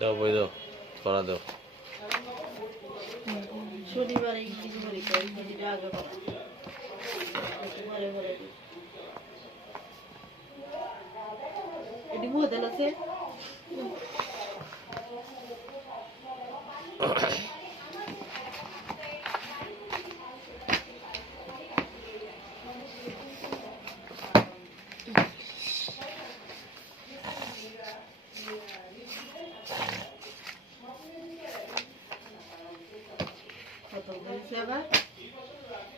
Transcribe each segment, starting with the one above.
দাও বই দাও, পড়া দাও। শনিবারে ইংরেজি পরীক্ষা, ইংরেজিটা আগে পড়া। এটি বোতল আছে? কত বলছে আবার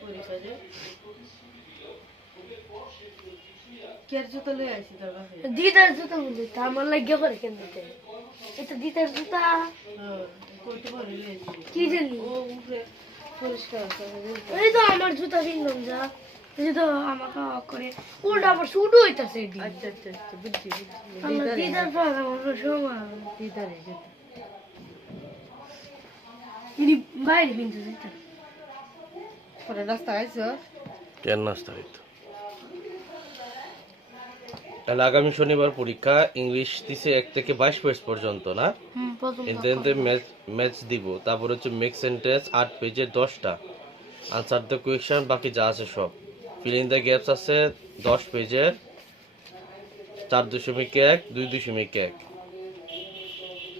পরীক্ষা যে কের জুতো লই আইছি তোর কাছে? দিদার জুতা বলি তা আমার লাগিয়ে করে কেন দিতে? এটা দিদার জুতা। কইতে পারি লই আইছি। কি জানি ও উপরে পরিষ্কার করে দিতে। এই তো আমার জুতা কিনলাম যা, এই তো আমাকে করে উল্টা আবার শুট হইতাছে এডি। আচ্ছা আচ্ছা আচ্ছা, বুঝছি বুঝছি। আমার দিদার পাওয়া আমার সময় দিদারে জুতো। এডি বাইরে কিনতে যেতে। পরে রাস্তা আইছো? কেন নাস্তা হইতো? তাহলে আগামী শনিবার পরীক্ষা, ইংলিশ দিছে 1 থেকে 22 পেজ পর্যন্ত না? প্রথম এতে ম্যাথস দিব, তারপর হচ্ছে মেক সেন্টেন্স 8 পেজের 10টা, আনসার দ্য কোয়েশ্চন, বাকি যা আছে সব। ফিল ইন দ্য গ্যাপস আছে 10 পেজের 4.1 2.1।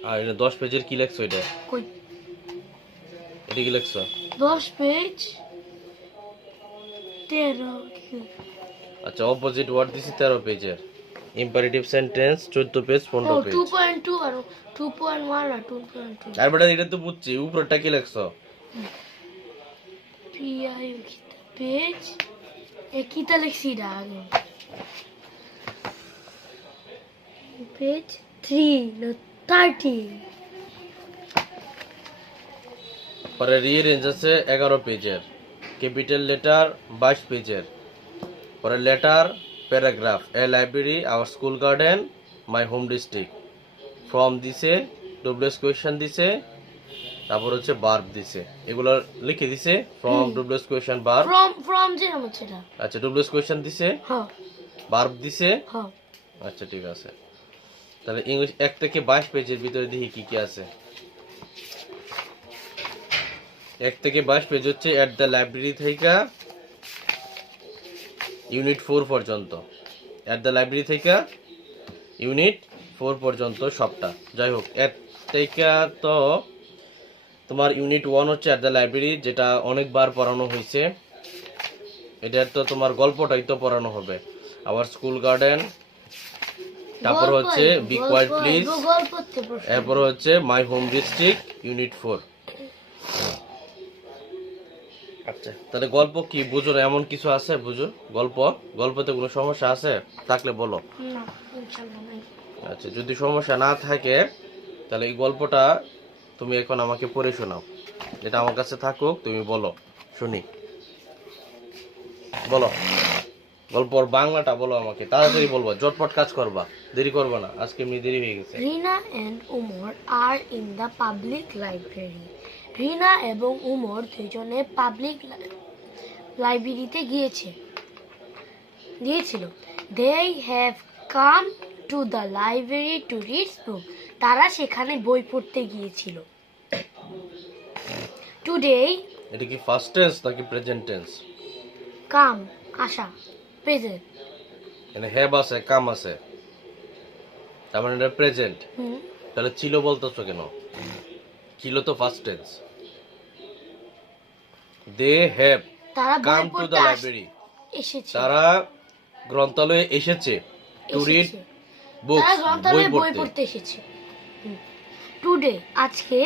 আর এটা 10 পেজের কি লেখছো? এটা কই এটা কি লেখছো? 10 পেজ 13 আচ্ছা, অপোজিট ওয়ার্ড দিছি 13 পেজের। Imperative sentence 14 page 15 page. 2.2 আর 2.1 আর 2.2 আর বেটা এটা তো বুঝছি, উপরটা কি লেখছো? পিআই পেজ কিতা লিখছি আগে পেজ 3 না 30 পরে রিঅ্যারেঞ্জ আছে 11 পেজের। ক্যাপিটাল লেটার 22 পেজের। পরে letter, paragraph, a library, our school garden, my home district. From দিছে, ডব্লিউএস কোয়েশ্চন দিছে, তারপর হচ্ছে ভার্ব দিছে। এগুলো লিখে দিছে, from, WH question, verb. from যেরকম হচ্ছে এটা। আচ্ছা, ডব্লিউএস কোয়েশ্চন দিছে, হ্যাঁ ভার্ব দিছে। হ্যাঁ আচ্ছা ঠিক আছে। তাহলে ইংলিশ 1 থেকে 22 পেজের ভিতরে দেখি কি কি আছে। 1 থেকে 22 পেজ হচ্ছে এট দ্য লাইব্রেরি থেকে ইউনিট 4 পর্যন্ত। এট দ্য লাইব্রেরি থেকে ইউনিট 4 পর্যন্ত সবটা। যাই হোক, এর থেকে তো তোমার ইউনিট 1 হচ্ছে এট দ্য লাইব্রেরি, যেটা অনেকবার পড়ানো হয়েছে। এটার তো তোমার গল্পটাই তো পড়ানো হবে। আবার স্কুল গার্ডেন, তারপর হচ্ছে বি কোয়াইট প্লিজ, গল্পতে প্রশ্ন এরপর হচ্ছে মাই হোম ডিস্ট্রিক্ট ইউনিট 4। আচ্ছা, তাহলে গল্প কি বুঝো না এমন কিছু আছে? বুঝো গল্পতে কোনো সমস্যা আছে থাকলে বলো। না ইনশাআল্লাহ নাই। আচ্ছা, যদি সমস্যা না থাকে তাহলে এই গল্পটা তুমি এখন আমাকে পড়ে শোনাও। এটা আমার কাছে থাকুক, তুমি বলো শুনি। বলো গল্পর বাংলাটা বলো আমাকে, তাড়াতাড়ি বলবা, ঝটপট কাজ করবা, দেরি করবা না, আজকে এমনি দেরি হয়ে গেছে। Rina and Umar are in the public library. Rina এবং উমর দুজনে পাবলিক লাইব্রেরিতে গিয়েছিল। They have come to the library to read book. তারা সেখানে বই পড়তে গিয়েছিল। টুডে এটা কি ফার্স্ট টেন্স নাকি প্রেজেন্ট টেন্স? কাম আসা প্রেজেন্ট। এখানে হ্যাভ আছে, কাম আছে, তার মানে এটা প্রেজেন্ট। তাহলে ছিল বলতেছো কেন? ছিল তো ফার্স্ট টেন্স। দে হ্যাভ তারা কাম বই টু পড়তে দ্য লাইব্রেরি, এসেছে। তারা গ্রন্থালয়ে এসেছে। টু রিড তারা বুকস, বই গ্রন্থালয়ে বই পড়তে। পড়তে এসেছে। টুডে আজকে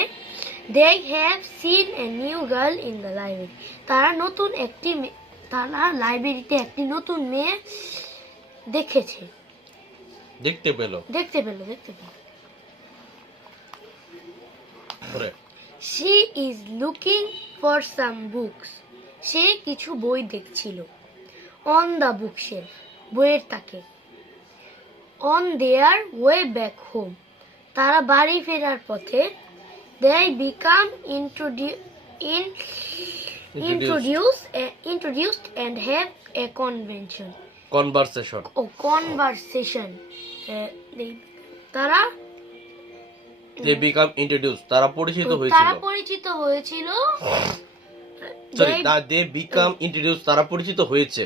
they have seen a new girl in the library. তারা লাইব্রেরিতে একটি নতুন মেয়ে দেখেছে। দেখতে পেল। পরে She is looking for some books. সে কিছু বই দেখছিল। On the bookshelf, বইয়ের তাকে। On their way back home, তারা বাড়ি ফেরার পথে they become introduced and have a conversation. conversation. তারা দে বিকাম ইন্ট্রোডিউস, তারা পরিচিত তারা হয়েছিল। পরিচিত হয়েছিল। সরি, দে বিকাম ইন্ট্রোডিউস, তারা পরিচিত হয়েছে।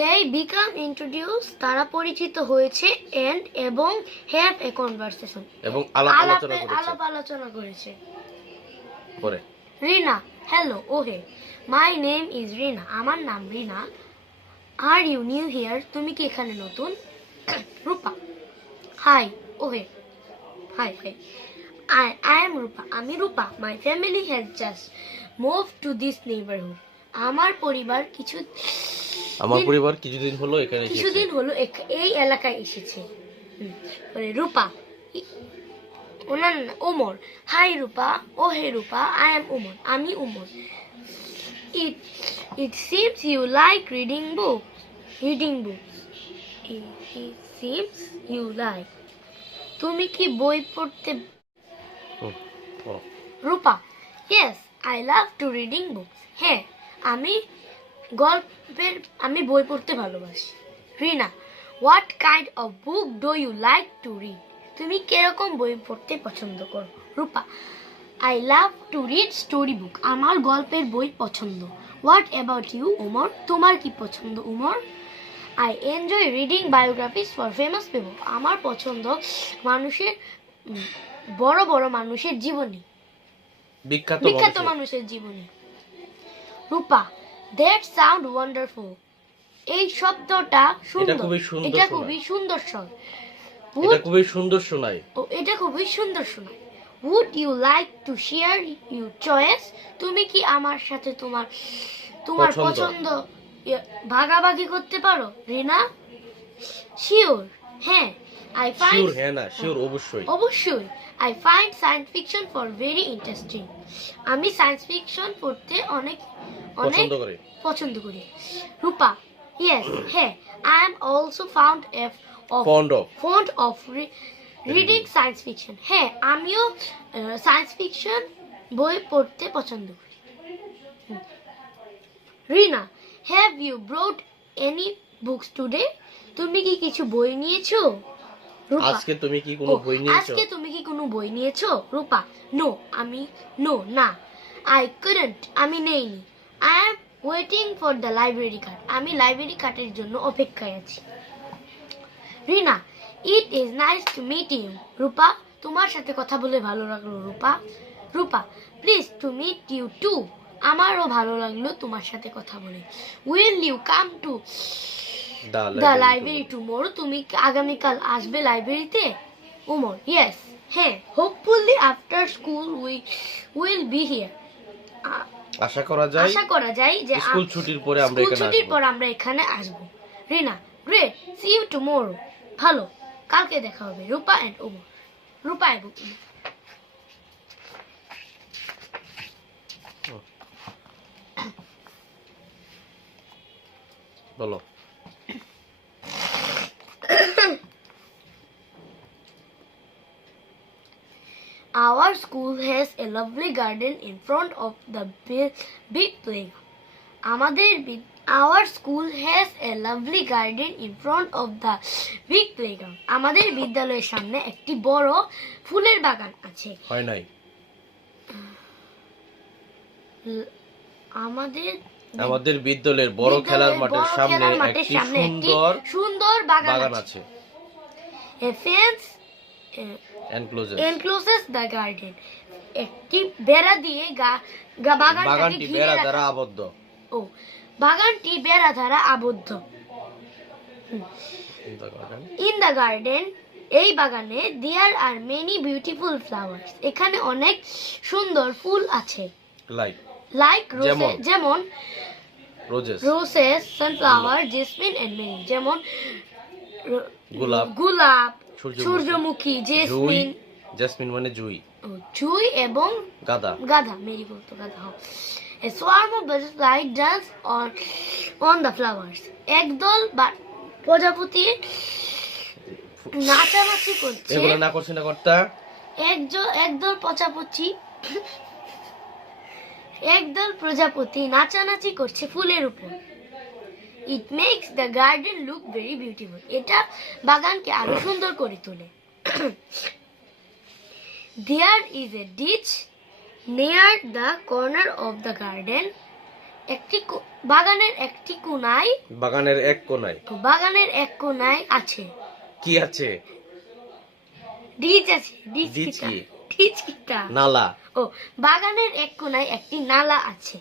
They become introduced, তারা পরিচিত হয়েছে, and এবং have a conversation, এবং আলাপ আলোচনা করেছে। আলাপ আলোচনা করেছে। পরে রিনা, হ্যালো, ওহে, মাই নেম ইজ রিনা, আমার নাম রিনা। আর ইউ নিউ হিয়ার, তুমি কি এখানে নতুন? রূপা, হাই, ওহে, hi hi, I am Rupa, আমি রূপা। My family has just move to this neighbourhood, আমার পরিবার কিছুদিন হলো এখানে এসেছে। কিছুদিন হলো এই এলাকায় এসেছে। রূপা, ওনার ওমর, হাই রূপা, ও হে রূপা, আই এম ওমর, আমি Omar. It seems you like reading books, it seems you like, তুমি কি বই পড়তে? Rupa, yes I love to reading books, হ্যাঁ আমি বই পড়তে ভালোবাসি। Rina, what kind of book do you like to read, তুমি কিরকম বই পড়তে পছন্দ করো? Rupa, I love to read story book, আমার গল্পের বই পছন্দ। হোয়াট অ্যাবাউট ইউ ওমর, তোমার কি পছন্দ Omar? I enjoy reading biographies for famous people, আমার পছন্দ বড় বড় মানুষের জীবনী, বিখ্যাত মানুষের জীবনী। রূপা, দ্যাট সাউন্ড ওয়ান্ডারফুল, এই শব্দটা সুন্দর, এটা খুবই সুন্দর শোনায়। এটা খুবই সুন্দর শোনায়। Would you like to share your choice, তুমি কি আমার সাথে তোমার পছন্দ ভাগাভাগি করতে পারো? রিনা, শিওর, হ্যাঁ, অবশ্যই। I find science fiction for very interesting, আমি সায়েন্স ফিকশন পড়তে অনেক পছন্দ করি। রূপা, yes, হ্যাঁ, I am also fond of reading science fiction, হ্যাঁ, আমিও সায়েন্স ফিকশন বই পড়তে পছন্দ করি। রিনা, have you brought any books today, তুমি কি কিছু বই নিয়েছো? আজকে তুমি কি কোনো বই নিয়েছো? রূপা, না, I couldn't, আমি নেইনি। I am waiting for the library card, আমি লাইব্রেরি কার্ডের জন্য অপেক্ষায় আছি। রিনা, it is nice to meet you, রূপা, তোমার সাথে কথা বলে ভালো লাগলো রূপা, please to meet you too, আমারও ভালো লাগলো তোমার সাথে কথা বলে। Will you come to the library tomorrow, তুমি আগামীকাল আসবে লাইব্রেরিতে? ওমর, yes, হ্যাঁ, hopefully after school we will be here, আশা করা যায় যে স্কুল ছুটির পরে আমরা এখানে আসব। রিনা, great, see you tomorrow, ভালো, কালকে দেখা হবে। রূপা এবং ওমর। বলো। Our school has a lovely garden in front of the big playground. Our school has a lovely garden in front of the big playground. আমাদের বিদ্যালয়ের সামনে একটি বড় ফুলের বাগান আছে। হয় নাই। আমাদের বিদ্যালয়ের বড় খেলার মাঠের সামনে একটি সুন্দর বাগান আছে। A fence encloses the garden. একটি বেড়া দিয়ে বাগানটি বেড়া দ্বারা আবদ্ধ। বাগানটি বেড়া দ্বারা আবদ্ধ। In the garden, এই বাগানে there are many beautiful flowers. এখানে অনেক সুন্দর ফুল আছে। Like roses, যেমন roses, sunflower, jasmine and many, যেমন গোলাপ, সূর্যমুখী, জেসমিন মানে জুই এবং গাধা, মেরিগোল্ড তো গাধা। A swarm of butterflies dance on the flowers. একদল প্রজাপতি নাচানাচি করছে। এগুলো না করছে না কর্তা। একদল প্রজাপতি নাচানাচি করছে ফুলের উপর। It makes the garden look very beautiful. এটা বাগানকে আরো সুন্দর করে তোলে। There is a ditch near the corner of the garden. বাগানের একটি কোণায় বাগানের এক কোণায় আছে কি আছে? ডিচ আছে। ডিচ কি? ডিচ কিটা? নালা। ও, বাগানের এক কোণায় একটি নালা আছে।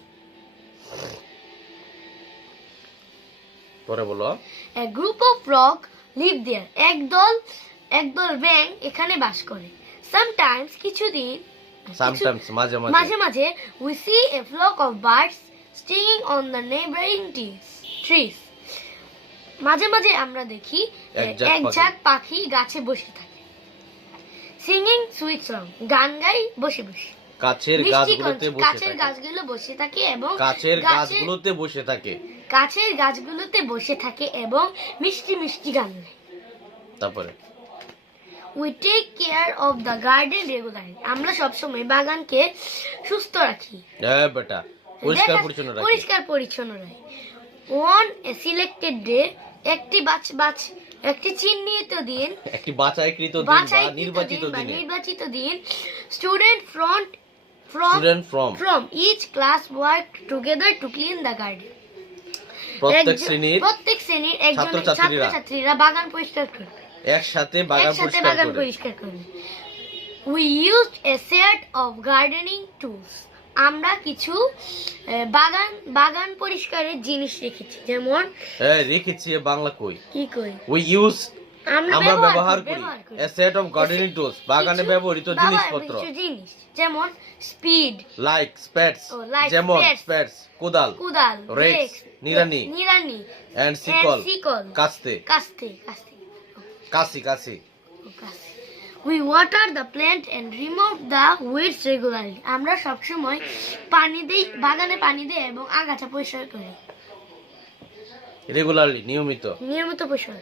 পরে বলো। A group of frog live there. একদল ব্যাঙ এখানে বাস করে। Sometimes মাঝে মাঝে we see a flock of birds singing on the neighboring trees. মাঝে মাঝে আমরা দেখি এক ঝাঁক পাখি গাছে বসে থাকে। Singing sweet song, গান গাই বসে বসে। কাছের গাছগুলো বসে থাকে এবং গাছের গাছগুলোতে বসে থাকে এবং মিষ্টি মিষ্টি গান গায়। তারপরে we take care of the garden regularly. আমরা সব সময় বাগানকে সুস্থ রাখি। হ্যাঁ বেটা, পরিষ্কার পরিচ্ছন্ন রাখি। On a selected day, একটি চিহ্নিত দিন, একটি বাছাইকৃত দিন বা নির্বাচিত দিন, student from each class work together to clean the garden. প্রত্যেক শ্রেণীর ছাত্রছাত্রীরা বাগান পরিষ্কার করে। একসাথে বাগান পরিষ্কার করে। We used a set of gardening tools. আমরা কিছু বাগান পরিষ্কারের জিনিস রেখেছি, যেমন রেখেছি বাংলা কই? কি কই? We use আমরা ব্যবহার করি a set of gardening tools, বাগানে ব্যবহৃত জিনিসপত্র, যেমন স্পিড, like spades, যেমন spades, কোদাল, rakes, নিড়ানি, and sickle, কাস্তে। We water the plant and remove the weeds regularly. আমরা সব সময় বাগানে পানি দেই এবং আগাছা পরিষ্কার করি। Regularly, নিয়মিত পরিষ্কার।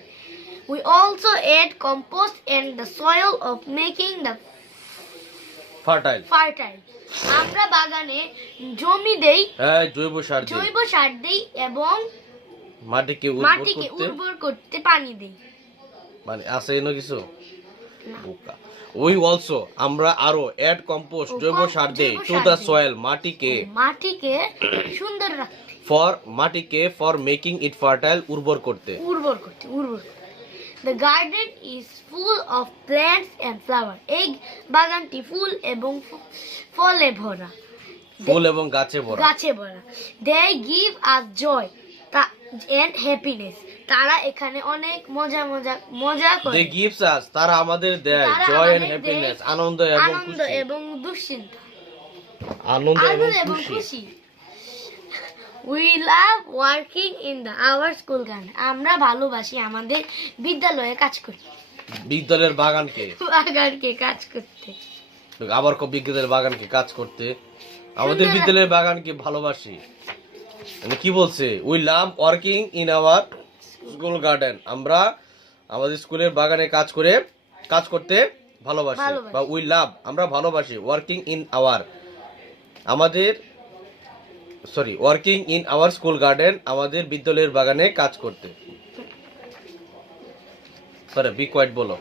We also add compost in the soil of making the fertile. আমরা বাগানে জমি দেই, জৈব সার দেই এবং মাটিকে উর্বর করতে পানি দেই। মানে আছে এনো কিছু? We also আমরা আরো add compost, জৈব সার দেই to the soil, মাটিকে সুন্দর রাখতে, for making it fertile, উর্বর করতে। The garden is full of plants and flowers. এই বাগানটি ফুল এবং ফলে ভরা, গাছে ভরা। They give us joy and happiness. তারা এখানে অনেক মজা করে। They gives us, তারা আমাদের দেয় joy and happiness, আনন্দ এবং দুশ্চিন্তা, আনন্দ এবং খুশি। We love working in our school garden. আমরা ভালোবাসি আমাদের বিদ্যালয়ে কাজ করতে। বিদ্যালয়ের বাগানকে কাজ করতে। আবার বিদ্যালয়ের বাগানকে কাজ করতে। আমাদের বিদ্যালয়ের বাগানকে ভালোবাসি। মানে কি বলছে? We love working in our school garden. আমরা আমাদের স্কুলের বাগানে কাজ করতে ভালোবাসি। বা we love, আমরা ভালোবাসি working in our school garden, আমাদের বিদ্যালয়ের বাগানে কাজ করতে। পরে বি কোয়াইট বলো।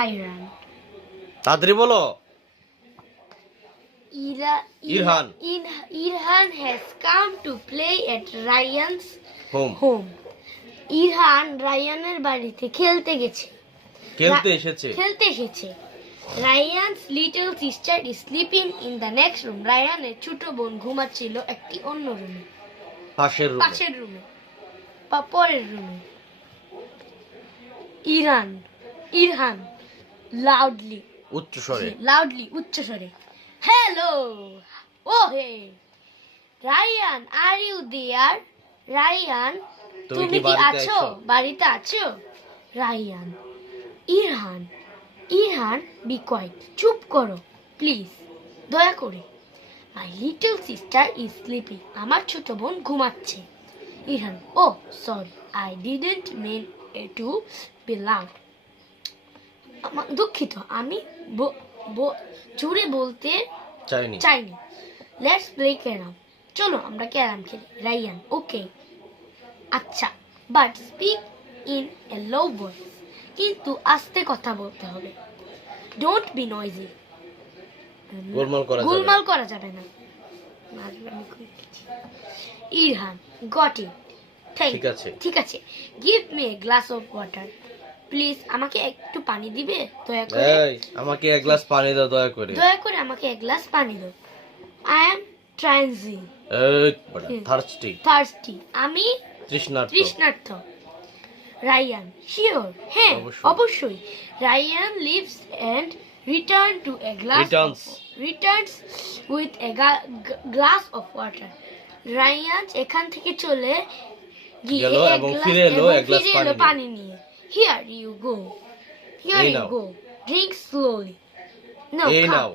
আয়রান, তাড়াতাড়ি বলো। Irhan has come to play at Ryan's home. Irhan রায়ানের বাড়িতে খেলতে এসেছে। Ryan's little sister is sleeping in the next room. রায়ানের ছোট বোন ঘুমাচ্ছিল একটি অন্য রুমে, পাশের রুমে বা পরের রুমে। ইরহান লাউডলি উচ্চস্বরে hello, oh hey, Ryan, are you there? Ryan, তুমি কি বাড়িতে আছো? Ryan, ইরহান, be quiet, চুপ করো প্লিজ, দয়া করে। My little sister is sleeping. আমার ছোট বোন ঘুমাচ্ছে। Irhan, oh sorry, I didn't mean to be loud. দুঃখিত, আমি জোরে বলতে চাইনি। Let's play ক্যারাম, চলো আমরা ক্যারাম খেলি। রায়ান, ওকে, আচ্ছা, but speak in a low voice. কিন্তু আস্তে কথা বলতে হবে। Don't be noisy. গোলমাল করা যাবে না। Irhan got it. ঠিক আছে। Give me a glass of water please. আমাকে একটু পানি দিবে দয়া করে? আমাকে এক গ্লাস পানি দাও দয়া করে। আমাকে এক গ্লাস পানি দাও। আই এম ট্রান্সি। থার্স্টি। আমি তৃষ্ণার্ত। Ryan sure. হ্যাঁ অবশ্যই। Ryan leaves and returns with a glass of water. Ryan এখান থেকে চলে গিয়ে এবং ফিরে এলো পানি নিয়ে। Here you go. Drink slowly. এই নাও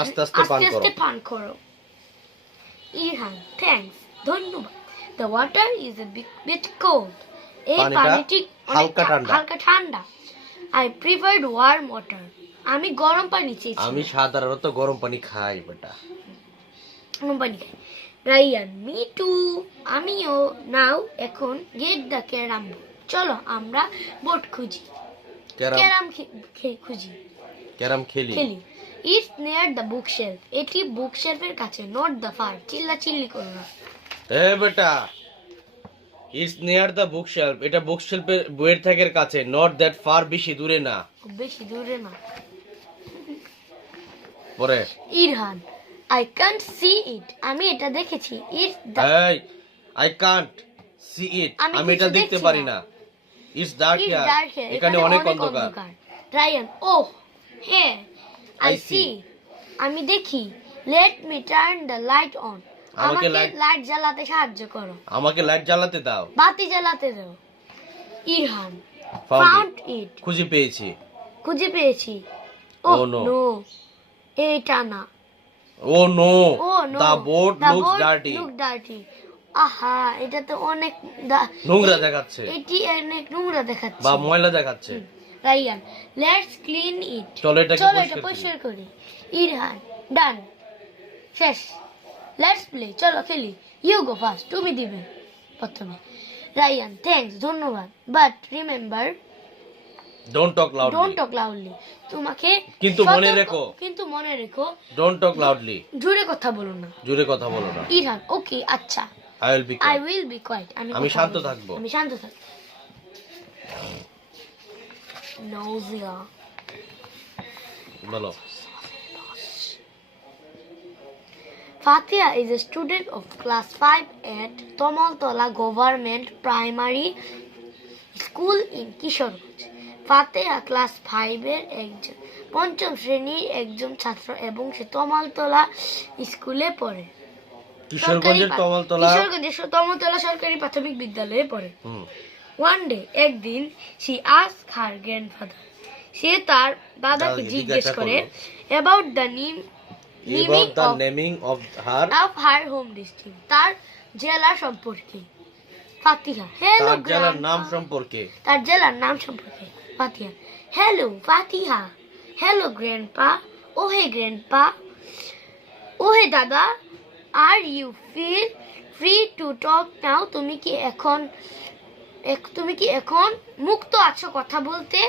আস্তে আস্তে পান করো। ইরহান থ্যাঙ্কস, ধন্যবাদ। The water is a bit cold. এই পানিটি হালকা ঠান্ডা। I preferred warm water. আমি গরম পানি চেয়েছি। আমি সাধারণত গরম পানি খাই বেটা। Rayan me too. আমিও। নাও এখন গেট দ্য ক্যারাম বোর্ড। চলো আমরা বোর্ড খুঁজি। ক্যারাম খেলি। It's near the bookshelf. এটি বুক শেলফের কাছে। Not the far. চিল্লাচিল্লি করো না। বেটা, it's near the bookshelf. এটা বুক শেলফের বইয়ের থাকের কাছে। Not that far. বেশি দূরে না। পরে Irhan I can't see it. আমি এটা দেখেছি। I can't see it. আমি এটা দেখতে পারি না। It's dark here. এখানে অনেক অন্ধকার। রায়ান ওহ হ্যাঁ আই সি। আমি দেখি। Let me turn the light on. আমাকে লাইট জ্বালাতে সাহায্য করো। আমাকে লাইট জ্বালাতে দাও। বাতি জ্বালাতে দাও। Irhan found it. খুঁজে পেয়েছি। ওহ নো এটা না। Oh no the board looks dirty. আহা এটা তো অনেক নোংরা দেখাচ্ছে। এটি অনেক নোংরা দেখাচ্ছে বা ময়লা দেখাচ্ছে। Rayan let's clean it. চলো এটা পরিষ্কার করি। ইরহান ডান শেষ। Let's play. চলো খেলি। You go first. তুমি দিবে প্রথমে। রায়ান থ্যাঙ্কস, ধন্যবাদ। But remember don't talk loudly. তোমাকে কিন্তু মনে রেখো ডোন্ট টক লাউডলি। জোরে কথা বলো না। ইরহান ওকে আচ্ছা। I will be quiet. আমি শান্ত থাকবো। Nausea. বলো। Fatia is a student of class 5 at Tomaltola Government Primary School in Kishoreganj. Fatiha class 5 এর একজন পঞ্চম শ্রেণীর একজন ছাত্র এবং সে তমালতলা স্কুলে পড়ে। কিশোরগঞ্জের তমালতলা সরকারি প্রাথমিক বিদ্যালয়ে পড়ে। ওয়ান ডে একদিন she asked her grandfather. সে তার দাদাকে জিজ্ঞেস করে about the naming of her home district. তার জেলা সম্পর্কে। ফাতিহা হ্যালো জেলার নাম সম্পর্কে। Fatia. Hello, Fatiha. Hello, Grandpa. Oh, hey, Grandpa. Oh, hey, Dada. Are you feel free to talk now? তুমি কি এখন মুক্ত আছো কথা বলতে?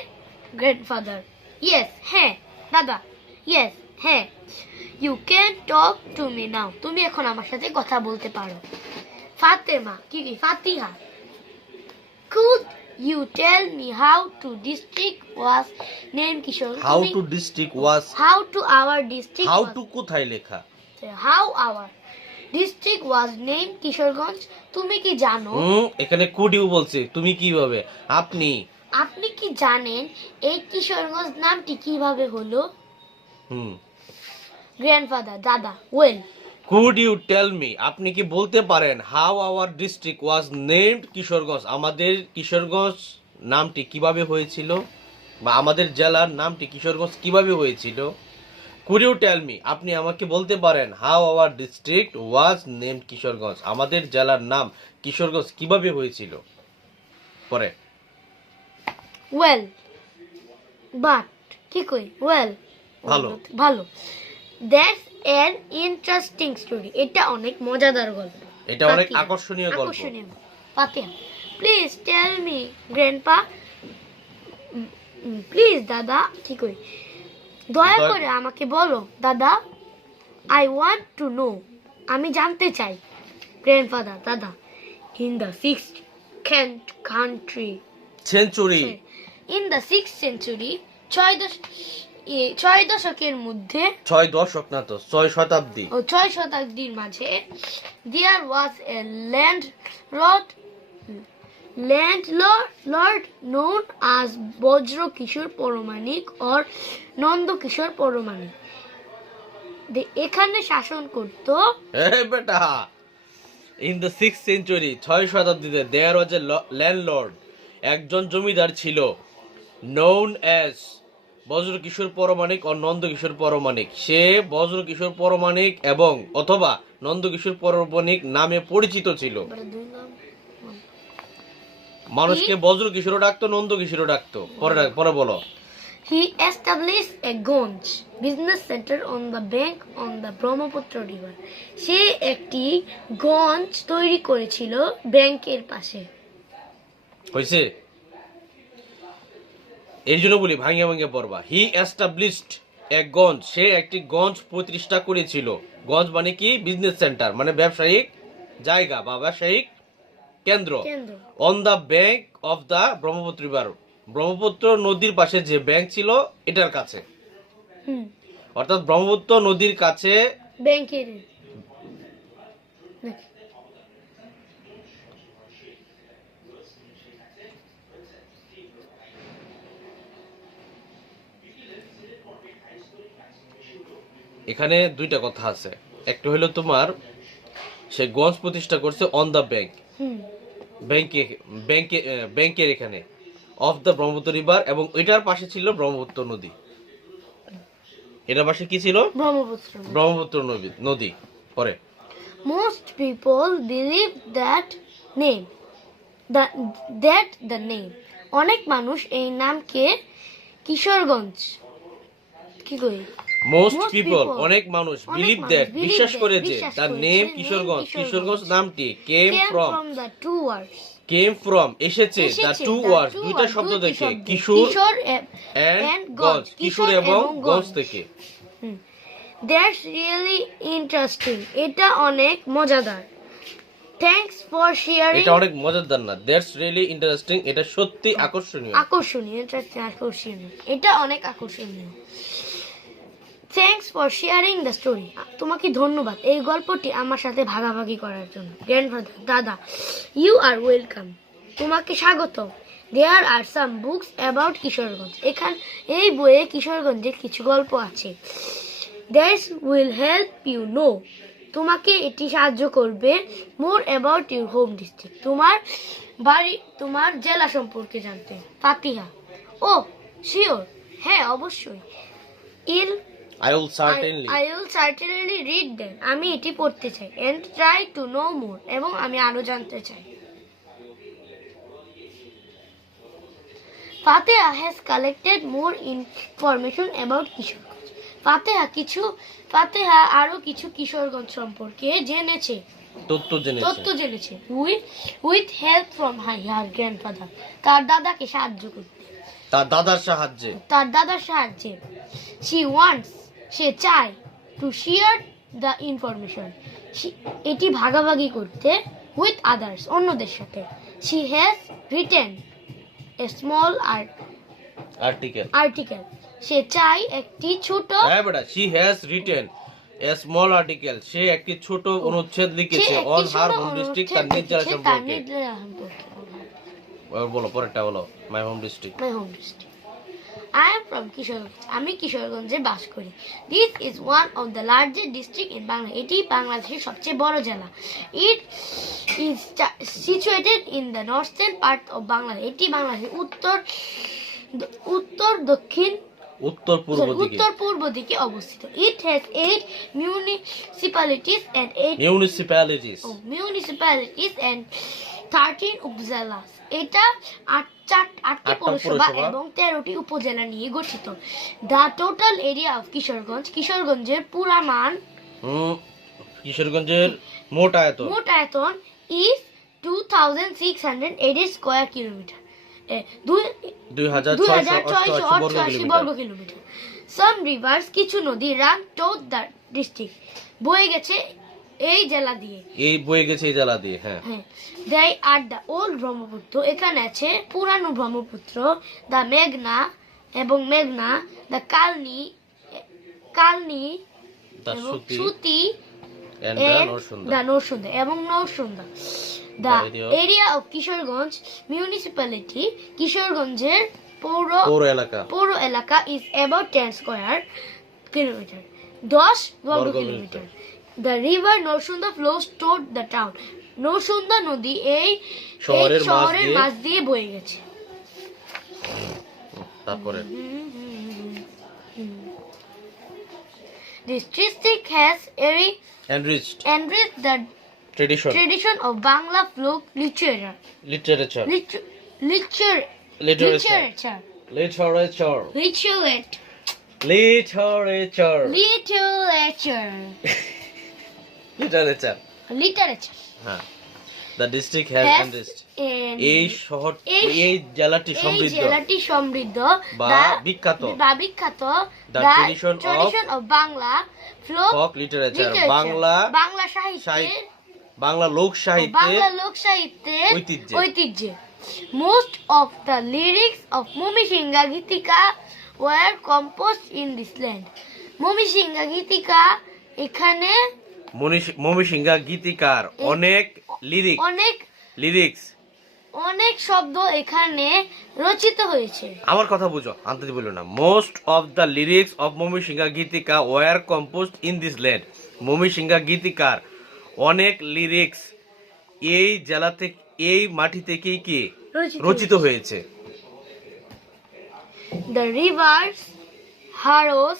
Grandfather. Yes, হ্যাঁ, দাদা. Yes, হ্যাঁ. You can talk to me now. তুমি এখন আমার সাথে কথা বলতে পারো। ফাতেমা ফাতিহা. Could you tell me how to district was named Kishoreganj? How to our district How to কোথায় লেখা? How our district was named Kishoreganj? তুমি কি জানো? এখানে could you বলছে। তুমি কিভাবে? আপনি কি জানেন এই কিশোরগঞ্জ নামটি কিভাবে হলো? Grandfather দাদা. Well, could you tell me? আপনি কি বলতে পারেন how our district was named Kishoreganj? আমাদের কিশোরগঞ্জ নামটি কিভাবে হয়েছিল বা আমাদের জেলার নামটি কিশোরগঞ্জ কিভাবে হয়েছিল? could you tell me? আপনি আমাকে বলতে পারেন how our district was named Kishoreganj? আমাদের জেলার নাম কিশোরগঞ্জ কিভাবে হয়েছিল? পরে well but কি কই well ভালো that's an interesting story. এটা অনেক মজাদার গল্প। এটা অনেক আকর্ষণীয় গল্প। Fatiha please tell me grandpa please দাদা, ঠিক করে দয়া দয়া- করে আমাকে বলো দাদা। আই ওয়ান্ট টু নো, আমি জানতে চাই। গ্র্যান্ডফাদার, দাদা। In the sixth country, century, in the six century, ছয় দশকের মধ্যে 6 দশক না তো 6 শতাব্দী, ও 6 শতাব্দীর মাঝে, দেয়ার ওয়াজ এ landlord known as বজ্র কিশোর পরমাণিক or নন্দ কিশোর পরমাণিক। এখানে শাসন করত বেটা, ইন দ্য 6th সেঞ্চুরি 6 শতাব্দীতে দেয়ার ওয়াজ এ ল্যান্ডলর্ড, একজন জমিদার ছিল, নোন অ্যাজ বজ্রকিশোর পরমাণিক ও নন্দকিশোর পরমাণিক। সে বজ্রকিশোর পরমাণিক এবং অথবা নন্দকিশোর পরমাণিক নামে পরিচিত ছিল। মানুষকে বজ্রকিশোরও ডাকতো, নন্দকিশোরও ডাকতো। পরে বলো। He established a Ganj business center on the bank on the Brahmaputra river. সে একটি গঞ্জ তৈরি করেছিল ব্যাংকের পাশে। হয়েছে? এই জন্য বলি ভাঙে ভাঙে পড়বা। হি এস্টাবলিশড এ গঞ্জ, সে একটি গঞ্জ প্রতিষ্ঠা করেছিল। গঞ্জ মানে কি? বিজনেস সেন্টার, মানে ব্যবসায়িক জায়গা বা ব্যবসায়িক কেন্দ্র। On the bank of the Brahmaputra river, Brahmaputra নদীর পাশে যে ব্যাংক ছিল এটার কাছে, অর্থাৎ ব্রহ্মপুত্র নদীর কাছে ব্যাংকের। এখানে দুইটা কথা আছে। একটা হলো তোমার সে গঞ্জ প্রতিষ্ঠা করছে অন দ্য ব্যাংক, ব্যাংকের এখানে, অফ দ্য ব্রহ্মপুত্র রিভার, এবং এটার পাশে ছিল ব্রহ্মপুত্র নদী। এটার পাশে কি ছিল? ব্রহ্মপুত্র নদী। পরে Most people believe that the name, অনেক মানুষ এই নামকে কিশোরগঞ্জ, কি কই, মোস্ট পিপল অনেক মানুষ, বিলিভ দ্যাট বিশ্বাস করে যে, দ্য নেম কিশোরগঞ্জ, কিশোরগঞ্জ নামটি কেম ফ্রম এসেছে, দ্য টু ওয়ার্ডস দুইটা শব্দ থেকে, কিশোর এন্ড গঞ্জ, কিশোর এবং গঞ্জ থেকে। That's really interesting, এটা অনেক মজাদার। Thanks for sharing, এটা অনেক মজাদার না, দ্যাটস রিয়েলি ইন্টারেস্টিং, এটা সত্যি আকর্ষণীয়। এটা অনেক আকর্ষণীয়। Thanks for sharing the story, তোমাকে ধন্যবাদ এই গল্পটি আমার সাথে ভাগাভাগি করার জন্য। গ্র্যান্ডফাদার, দাদা। ইউ আর ওয়েলকাম, তোমাকে স্বাগত। There are some books about Kishoreganj, এই বইয়ে কিশোরগঞ্জের কিছু গল্প আছে। That's will help you know, তোমাকে এটি সাহায্য করবে। More about your home district, তোমার জেলা সম্পর্কে জানতে। ফাতিহা, ও শিওর, হ্যাঁ অবশ্যই। I will certainly read them, আমি এটি পড়তে চাই। and try to know more, এবং আমি আরো জানতে চাই। ফাতেহা has collected more information about Kishoreganj, ফাতেহা আরো কিছু কিশোরগঞ্জ সম্পর্কে তথ্য জেনেছে। with help from her grandfather, তার দাদাকে সাহায্য করতে, তার দাদার সাহায্যে। সে চায় টু শেয়ার দ্য ইনফরমেশন, এটি ভাগাভাগি করতে, উইথ আদার্স, অন্যদের সাথে। She has written a small article, সে চায় একটি ছোট, she has written a small article, সে একটি ছোট অনুচ্ছেদ লিখেছে অন হার হোম ডিস্ট্রিক্ট, তার নিজ জেলা সম্পর্কে। বলো পরেরটা বলো। মাই home district. I am from Kishoreganj, আমি কিশোরগঞ্জে বাস করি। This is one of the largest district in Bangladesh, এটি বাংলাদেশের সবচেয়ে বড় জেলা। It is situated in the northern part of Bangladesh, এটি বাংলাদেশের উত্তর পূর্ব দিকে অবস্থিত। It has 8 municipalities and 13 upazilas, এটা 8টি পৌরসভা এবং 13টি উপজেলা নিয়ে গঠিত। দ্য টোটাল এরিয়া অফ কিশোরগঞ্জের মোট আয়তন is 2680 স্কয়ার কিলোমিটার। 2688 বর্গ কিলোমিটার। সাম রিভার্স, কিছু নদী রান টু দ্য ডিস্ট্রিক্ট, বয়ে গেছে এই জেলা দিয়ে। হ্যাঁ। They are the old Brahmaputra, এখানে আছে পুরানো ব্রহ্মপুত্র, দ্য মেঘনা এবং মেঘনা, দ্য কালনি এবং সুতি and and Norsunda. the Norsunda এবং Narsunda. The area area of Kishoreganj municipality, কিশোরগঞ্জের পৌর এলাকা is about 10 square kilometer, 10 বর্গ kilometre. The river Narsunda flows toward the town, Narsunda নদী এই শহরের মাঝ দিয়ে বয়ে গেছে। তারপরে This district has enriched the tradition tradition of Bangla folk literature. literature Literature. literature Literature. literature Literature. literature হ্যাঁ। The district has enriched, এই শহর এই জেলাটি সমৃদ্ধ বা বিখ্যাত the tradition of Bangla folk literature, Bangla সাহিত্যের বাংলা লোক সাহিত্যের ঐতিহ্যে। Most of the lyrics of Momishinga Gitika were composed in this land. Momishinga Gitika এখানে মমিসিংহা গীতিকার অনেক লিরিক্স অনেক শব্দ এখানে রচিত হয়েছে। আমার কথা বুঝো, আনতে বলো না। Most of the lyrics of Maimansingha Gitika were composed in this land. Maimansingha গীতিকার অনেক লিরিক্স এই জেলা থেকে, এই মাটি থেকেই কি রচিত হয়েছে। The rivers Haros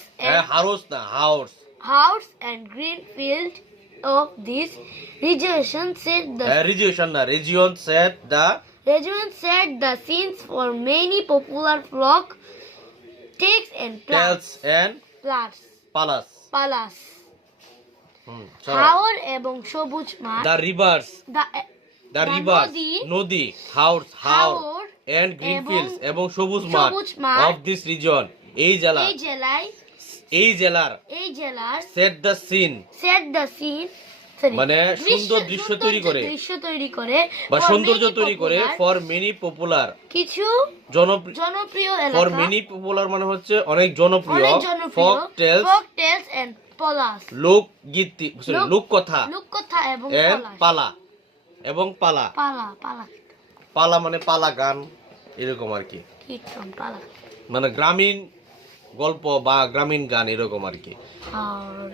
and Greenfield of this region set the scenes for many popular folk tales and palas. হাওর এবং সবুজ মাঠ, The rivers নদী, হাওর and Greenfields এবং সবুজ মাঠ of this region এই জেলার set the scene মানে সুন্দর দৃশ্য তৈরি করে বা সৌন্দর্য তৈরি করে ফর মেনি পপুলার, কিছু জনপ্রিয় এলাকা। ফর মেনি পপুলার মানে হচ্ছে অনেক জনপ্রিয়, ফোক টেলস এন্ড পলাস, লোকগীতি, লোককথা এবং পালা মানে পালা গান এরকম আর কি, মানে গ্রামীণ গল্প বা গ্রামীণ গান এরকম আর কি।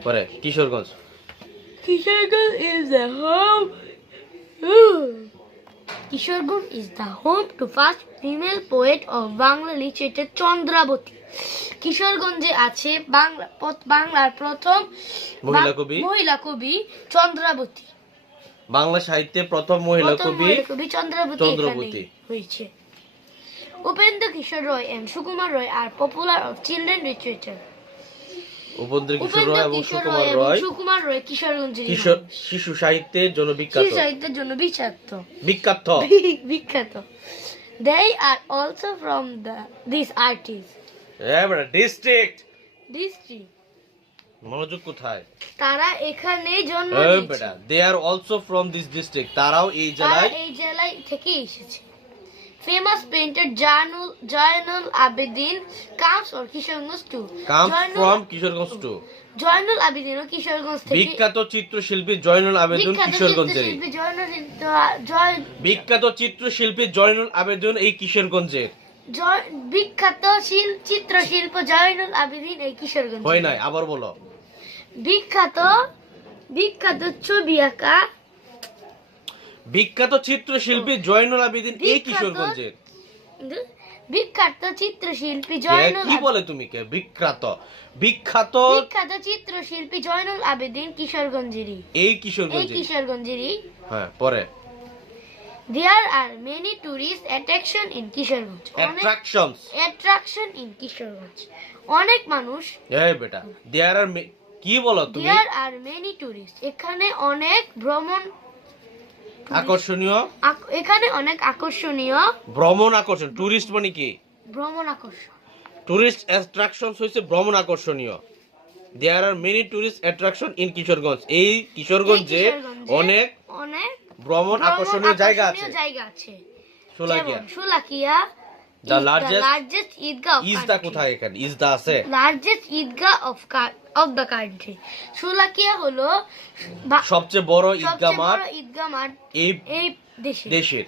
পরে Kishoreganj is the home to first female poet of Bangla literature, Chandrabati. কিশোরগঞ্জে আছে বাংলার প্রথম মহিলা কবি চন্দ্রাবতী। বাংলা সাহিত্যে প্রথম মহিলা কবি চন্দ্রাবতী হয়েছে। উপেন্দ্র কিশোর রয় and Sukumar Roy are popular of children literature. Upendra কিশোর রয় এবং সুকুমার রয় কিশোরগঞ্জের শিশু সাহিত্যের জন্য বিখ্যাত। They are also from this artist. District মনোযোগ কোথায়? তারা এখানে জন্ম নিয়েছে। They are also from this district, তারাও এই জেলায় থেকে এসেছে। Famous painter Jainul Abidin comes from Kishorganj too. Zainul Abedin Kishoreganj থেকে। বিখ্যাত চিত্রশিল্পী জয়নুল আবেদিন কিশোরগঞ্জের। বিখ্যাত চিত্রশিল্পী জয়নুল আবেদিন এই কিশোরগঞ্জের। বিখ্যাত চিত্রশিল্পী জয়নুল আবেদিন এই কিশোরগঞ্জ। হয় নাই, আবার বলো। বিখ্যাত ছবি আঁকা বিখ্যাত চিত্রশিল্পী জয়নুল আবেদিন এই কিশোরগঞ্জের। বিখ্যাত চিত্রশিল্পী জয়নুল কি বলে তুমি কে? বিখ্যাত চিত্রশিল্পী জয়নুল আবেদিন কিশোরগঞ্জেরই এই কিশোরগঞ্জেরই। হ্যাঁ, পরে There are many tourist attraction in Kishorganj. Attraction in Kishorganj. অনেক মানুষ। এই বেটা, there are কি বলো তুমি? There are many tourists. এখানে অনেক ভ্রমণ আকর্ষণীয়, এখানে অনেক আকর্ষণীয় ভ্রমণ আকর্ষণ, টুরিস্ট মানে কি? ভ্রমণ আকর্ষণ। টুরিস্ট অ্যাট্রাকশনস হচ্ছে ভ্রমণ আকর্ষণীয়। There are many tourist attraction in Kishoreganj. এই কিশোরগঞ্জে অনেক অনেক ভ্রমণ আকর্ষণীয় জায়গা আছে। আছে। শোলাকিয়া, যেমন Sholakia The is largest largest Eidgah of ইজদা country. কোথায়? এখানে ইজদা আছে। Largest Eidgah of the country. Sholakia হলো সবচেয়ে বড় ঈদগাহ সবচেয়ে মাঠ বড় ঈদগাহ মাঠ এই এই দেশে। দেশের।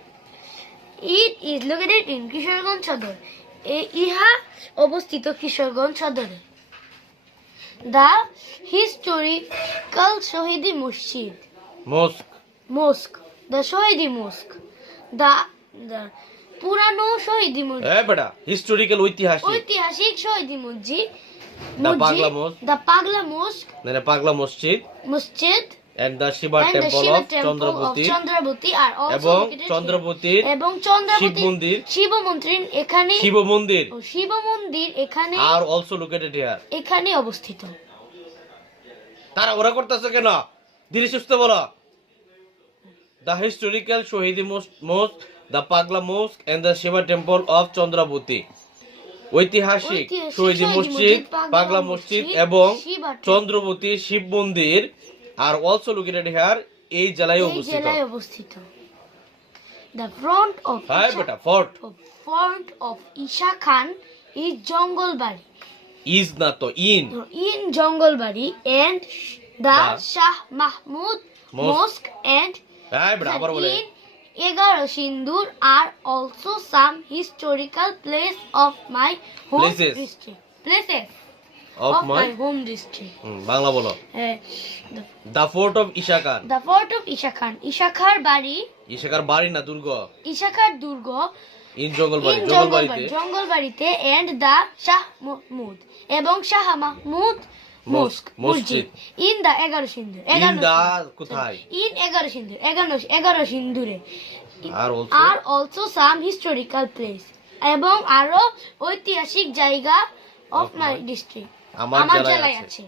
It is located in Kishoreganj সদর। ইহা অবস্থিত কিশোরগঞ্জ সদরে। The historical শহীদি মসজিদ, মস্ক, mosque, the Shahidi mosque, the পুরানো শহীদি মসজিদ, এ বেটা হিস্টোরিক্যাল ঐতিহাসিক, ঐতিহাসিক শহীদি মসজিদ, The পাগলা মসজিদ, the পাগলা mosque, মানে পাগলা মসজিদ, মসজিদ, and the Shiva and the temple Shiva of temple of Chandrabati, Chandrabati are also এবং located here. চন্দ্রবতীর এবং চন্দ্রবতী শিব মন্দির, শিব মন্দির এখানে, শিব মন্দির শিব মন্দির এখানে, আর অলসো লোকেটেড হিয়ার। এখানে অবস্থিত। তারা ওরা করতেছে কেন? ধীরে সুস্থে বলো। The historical Shahidi mosque, the Pagla mosque and the Shiva temple of Chandrabati. ঐতিহাসিক শহীদি মসজিদ, পাগলা মসজিদ এবং চন্দ্রবতী শিব মন্দির আর অলসো লোকেটেড হিয়ার, এই জেলায় এই অবস্থিত। জেলায় অবস্থিত। The front of হ্যাঁ বেটা, fort Isha Khan is Jangalbari, is না তো in. in Jangalbari, and the The Shah Mahmud Mosque and হ্যাঁ বেটা, আবার বলে in এগারো সিন্দুর are also some historical place of my home Places. district. Places of of my, my home district. Bangla বলো। The fort of Isa Khan, The fort of Isa Khan, Isa খার বাড়ি, ঈশা খান বাড়ি না দুর্গ, ঈশা খার দুর্গ in Jangalbari, in জঙ্গলবাড়িতে জঙ্গলবাড়িতে, and the Shah Mahmud এবং শাহ মাহমুদ মস্ক মসজিদ in the এগারো সিন্দুর, ইন দা কোথায়? in এগারো সিন্দুরে আর also are also some historical place এবং আরো ঐতিহাসিক জায়গা of my district, আমার জেলায় আছে। আছে।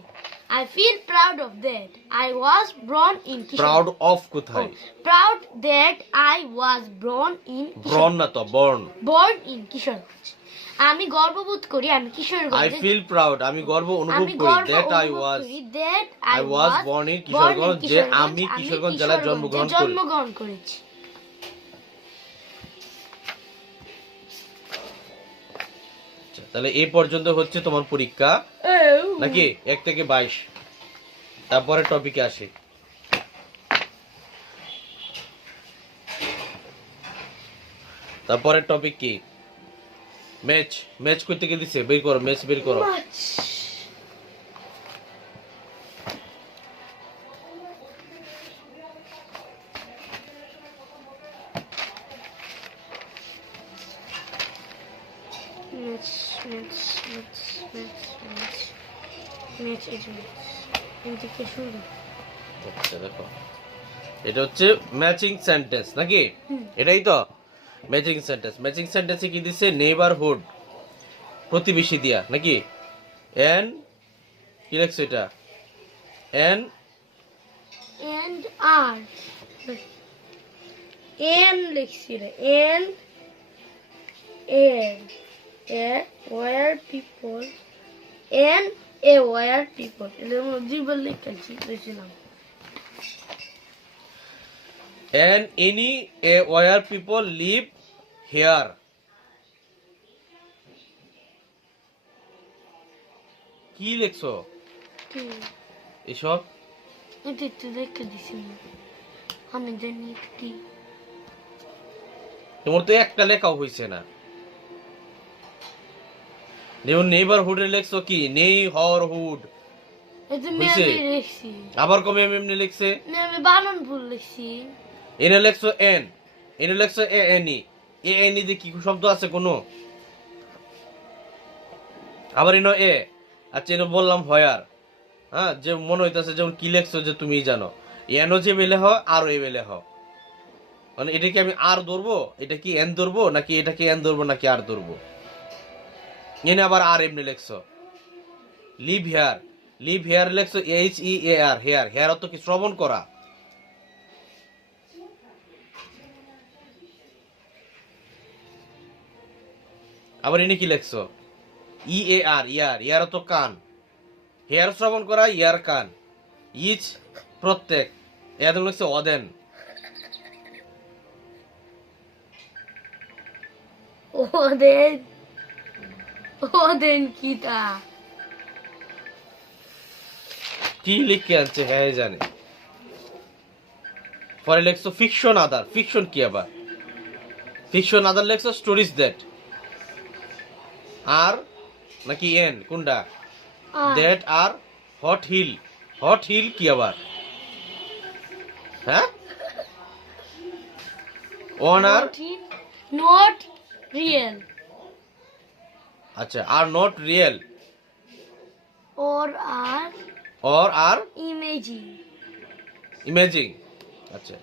I feel proud of that I was born in proud Kishanganj. Of কোথায়? Proud that I was born in ব্রন না তো বর্ন। born in Kishoreganj. আমি গর্ববোধ করি আমি আই কিশোরগঞ্জে, ফিল প্রাউড, আমি গর্ব অনুভব আমি করি গর্ব দ্যাট আই অনুভব ওয়াজ করি that I was born in Kishoreganj, যে আমি কিশোরগঞ্জ জেলায় কিশোরগঞ্জে জন্মগ্রহণ করেছি। আচ্ছা, তাহলে এই পর্যন্ত হচ্ছে তোমার পরীক্ষা নাকি 1 থেকে 22। তারপরে টপিকে আসি। তারপরে টপিক কি? ম্যাচ। ম্যাচ কই থেকে দিছে? বের করো, ম্যাচ বের করো। আচ্ছা দেখো, এটা হচ্ছে ম্যাচিং সেন্টেন্স নাকি? এটাই তো ম্যাচিং সেন্টেন্স। ম্যাচিং সেন্টেন্সে কি দিছে? নেইবারহুড, প্রতিবেশী দিয়া নাকি? এন কি লিখছে এটা? এন and are and লিখছি রে and where people and where people এর মধ্যে জীবন লিখছি বুঝছিলাম। and any where people live here। কি লিখছো এসব? এটা একটু দেখে দিছি আমি জানি একটি তোমার তো একটা লেখাও হইছে না। নেইবারহুড এর লিখছো কি? নেইবারহুড এটা হইছে? আমি লিখছি, আবার কবে এমনি লিখছে? আমি বানান ভুল লিখছি। এনে লিখছো এন, এনে লিখছো এ এনি। এ এনি দিয়ে কি শব্দ আছে কোনো? আবার এনো এ। আচ্ছা এনে বললাম হয়ার, হ্যাঁ, যে মনে হইতাছে যেমন কি লিখছো যে তুমি জানো। এনো যে বেলে হ আর এ বেলে হ, মানে এটা কি আমি আর ধরবো? এটা কি এন ধরবো নাকি এটা কি এন ধরবো নাকি আর ধরবো? এনে আবার আর এমনি লিখছো। লিভ হেয়ার, লিভ হেয়ার লিখছো এইচ ই এ আর, হেয়ার। হেয়ার অত কি শ্রবণ করা? আবার এনে কি লেখছো? ই এ আর, ইয়ার, ইয়ার তো কান, হেয়ার শ্রবণ করা, ইয়ার কান, ইচ প্রত্যেক, এদের লেখছো অদেন। ওদের ওদের কিটা কি লিখে আনছে হ্যাঁ জানে। পরে লেখছো ফিকশন আদার, ফিকশন কি আবার? ফিকশন আদার লেখছো স্টোরিজ দ্যাট, আর নাকি এন কোনটা? That are hot hill, hot hill কি আবার? হ্যাঁ, অন আর, নট রিয়েল আচ্ছা, আর নট রিয়েল, or আর imaging ইমেজিং। আচ্ছা,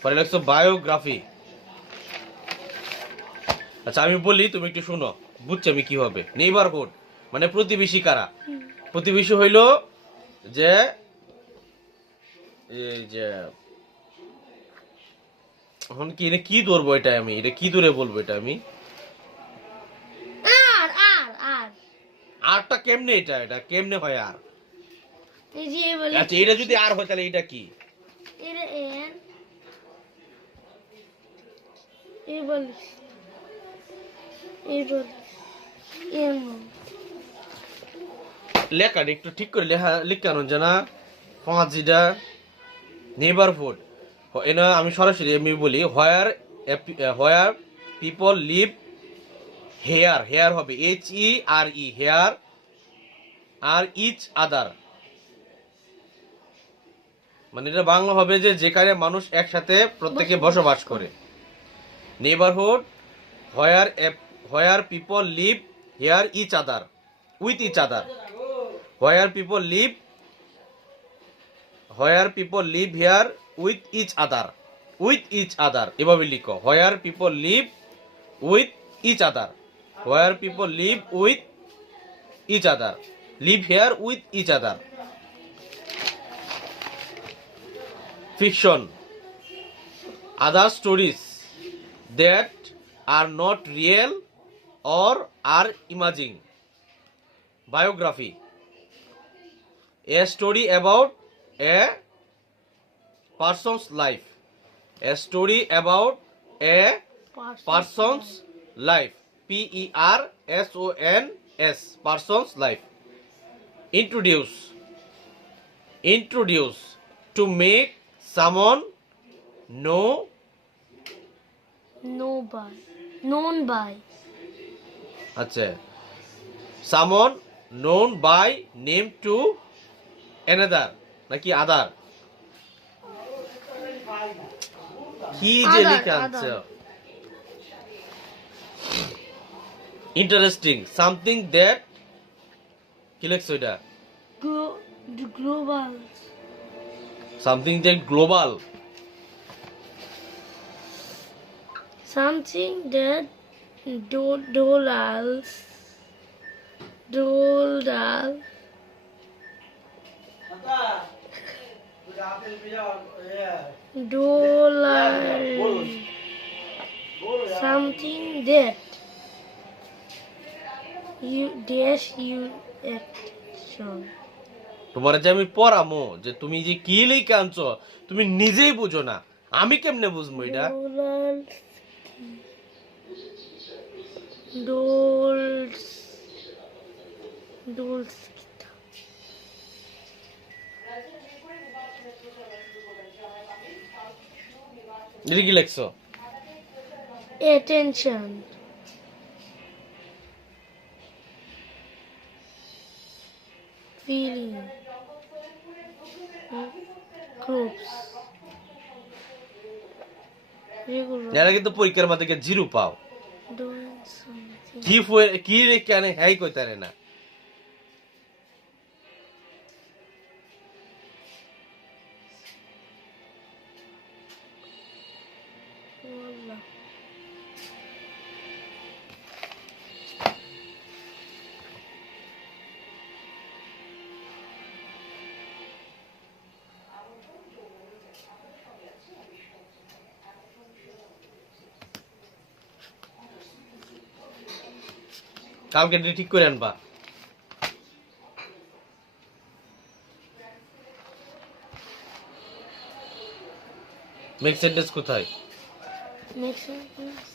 পরে লেখছো বায়োগ্রাফি। আচ্ছা আমি বলি, তুমি একটু শুনো, বুঝছো আমি কি হবে। নেইবারহুড মানে প্রতিবেশী কারা? প্রতিবেশী হইল যে এই যে, এখন কি এটা কি ধরবো, এটা আমি এটা কি ধরে বলবো, এটা আমি আর আরটা কেমনে, এটা এটা কেমনে হয় আর? এই যে বলে আচ্ছা এটা যদি আর হয় তাহলে এটা কি? এটা এন এই বলে এম লেখাটা একটু ঠিক করে লিখানো জানা। পাঁচ যেটা নেইবারহুড, এনা আমি সরাসরি আমি বলি, where people live, here, here হবে H E R E, here, আর ইচ আদার, মানে এটা বাংলা হবে যে যেখানে মানুষ একসাথে প্রত্যেকে বসবাস করে। Neighbourhood, where people live here each other, with each other, where people live, where people live here with each other, with each other, এভাবে লিখো, where people live with each other, where people live with each other, live here with each other. Fiction, other stories that are not real or are imagining. Biography, a story about a person's life, a story about a person's life, P-E-R-S-O-N-S, person's life. Introduce, to make someone known by আচ্ছা, someone known by name to another নাকি আদার, কি যে Other, লিখে আনছে। Interesting, something that, কি লিখছো এটা? global something that global, something that dollars something that you action তোমার যে আমি পড়ামো, যে তুমি যে কি লিখে আনছো তুমি নিজেই বুঝো না, আমি কেমনে বুঝবো এটা? dollars এটা কি লিখছো? attention feeling groups regular এরা কিন্তু পরীক্ষার মাধ্যমে জিরো পাও। doing something কি লিখে আনে হ্যাঁ কইতারে না। wallah কালকে এটা ঠিক করে আনবা। মেক সেন্টেন্স কোথায়? Make sentence.